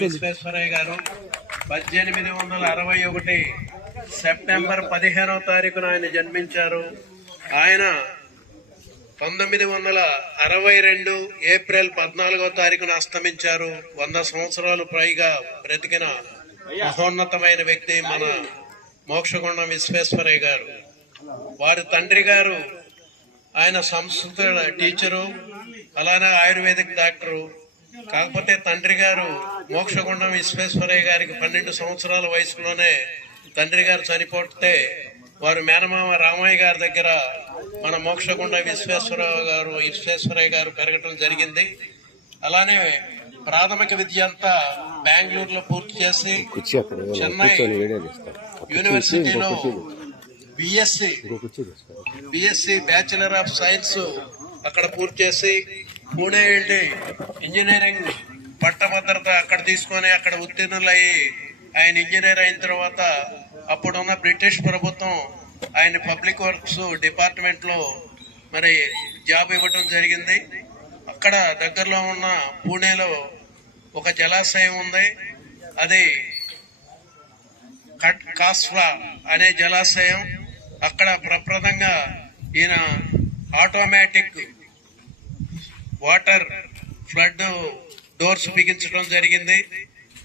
విశ్వేశ్వరయ్య గారు. పద్దెనిమిది వందల అరవై ఒకటి సెప్టెంబర్ పదిహేనవ తారీఖున ఆయన జన్మించారు. ఆయన పంతొమ్మిది వందల అరవై రెండు ఏప్రిల్ పద్నాలుగో తారీఖున అస్తమించారు. వంద సంవత్సరాలు పైగా బ్రతికిన మహోన్నతమైన వ్యక్తి మన మోక్షగుండం విశ్వేశ్వరయ్య గారు. వారి తండ్రి గారు ఆయన సంస్కృత టీచరు అలానే ఆయుర్వేదిక్ డాక్టరు. కాకపోతే తండ్రి గారు మోక్షగుండం విశ్వేశ్వరయ్య గారికి పన్నెండు సంవత్సరాల వయసులోనే తండ్రి గారు చనిపోతే వారు మేనమామ రామయ్య గారి దగ్గర మన మోక్షగుండ విశ్వేశ్వరరావు గారు విశ్వేశ్వరయ్య గారు పెరగటం జరిగింది అలానే ప్రాథమిక విద్య అంతా బెంగళూరులో పూర్తి చేసి. చెన్నై యూనివర్సిటీలో. BSc BSc bachelor of science అక్కడ పూర్తి చేసి పూణే వెళ్ళి ఇంజనీరింగ్ పట్టభద్రత అక్కడ తీసుకొని అక్కడ ఉత్తీర్ణులయ్యి ఆయన ఇంజనీర్ అయిన తర్వాత అప్పుడున్న బ్రిటిష్ ప్రభుత్వం ఆయన పబ్లిక్ వర్క్స్ డిపార్ట్మెంట్లో మరి జాబ్ ఇవ్వటం జరిగింది. అక్కడ దగ్గరలో ఉన్న పూణేలో ఒక జలాశయం ఉంది. అది కట్ కాస్వా అనే జలాశయం. అక్కడ ప్రప్రదంగా ఈయన ఆటోమేటిక్ వాటర్ ఫ్లడ్ డోర్స్ బిగించడం జరిగింది.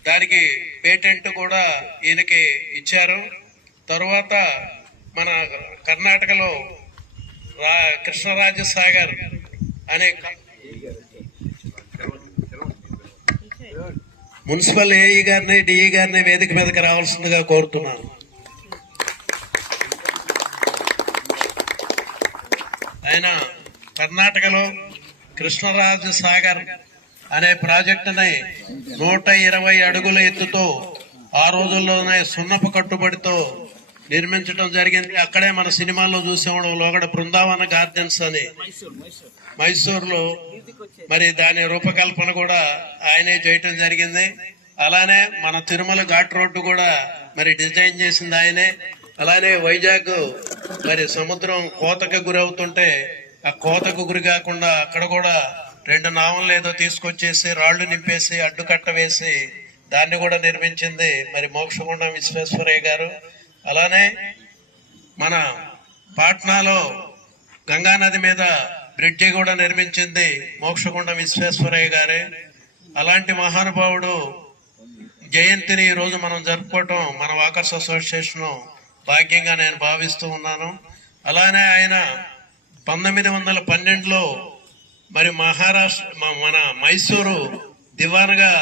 దానికి పేటెంట్ కూడా ఈయనకి ఇచ్చారు. తరువాత మన కర్ణాటకలో రా కృష్ణరాజ సాగర్ అనే మున్సిపల్ ఏఈ గారిని డిఈ గారిని వేదిక మీదకి రావాల్సిందిగా కోరుతున్నాను. ఆయన కర్ణాటకలో కృష్ణరాజ సాగర్ అనే ప్రాజెక్టుని నూట ఇరవై అడుగుల ఎత్తుతో ఆ రోజుల్లోనే సున్నపు కట్టుబడితో నిర్మించడం జరిగింది. అక్కడే మన సినిమాల్లో చూసేవాడు లోగడ బృందావన గార్డెన్స్ అని. మైసూర్లో మరి దాని రూపకల్పన కూడా ఆయనే చేయటం జరిగింది. అలానే మన తిరుమల ఘాట్ రోడ్డు కూడా మరి డిజైన్ చేసింది ఆయనే. అలానే వైజాగ్ మరి సముద్రం కోతకు గురవుతుంటే ఆ కోతకు గురి కాకుండా అక్కడ కూడా రెండు నావలు ఏదో తీసుకొచ్చేసి రాళ్ళు నింపేసి అడ్డుకట్ట వేసి దాన్ని కూడా నిర్మించింది మరి మోక్షగుండం విశ్వేశ్వరయ్య గారు. అలానే మన పాట్నాలో గంగా నది మీద బ్రిడ్జి కూడా నిర్మించింది మోక్షగుండం విశ్వేశ్వరయ్య గారే. అలాంటి మహానుభావుడు జయంతిని ఈ రోజు మనం జరుపుకోవటం మన వాకర్స్ అసోసియేషన్ భాగ్యంగా నేను భావిస్తూ ఉన్నాను. అలానే ఆయన పంతొమ్మిది వందల పన్నెండులో మరి మహారాష్ట్ర మన మైసూరు దివాన్గా